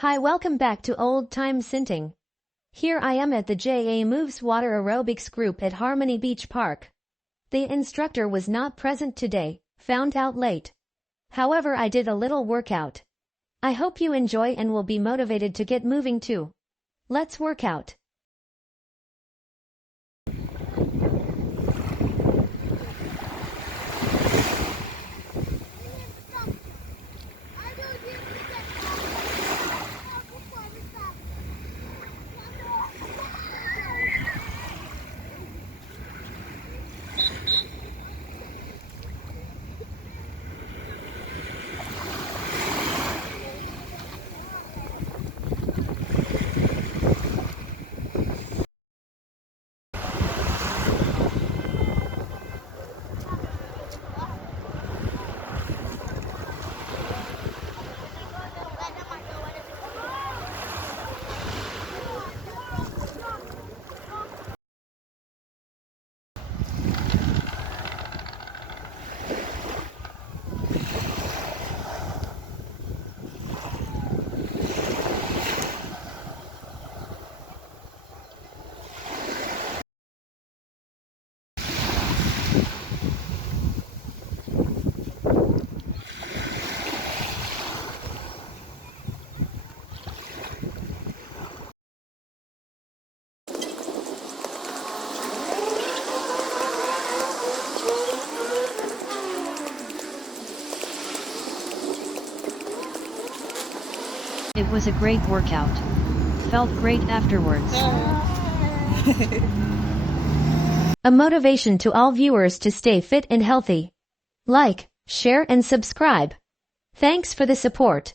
Hi, welcome back to Old Time Sinting. Here I am at the JA Moves Water Aerobics group at Harmony Beach Park. The instructor was not present today, found out late. However, I did a little workout. I hope you enjoy and will be motivated to get moving too. Let's work out. It was a great workout. Felt great afterwards. A motivation to all viewers to stay fit and healthy. Like, share and subscribe. Thanks for the support.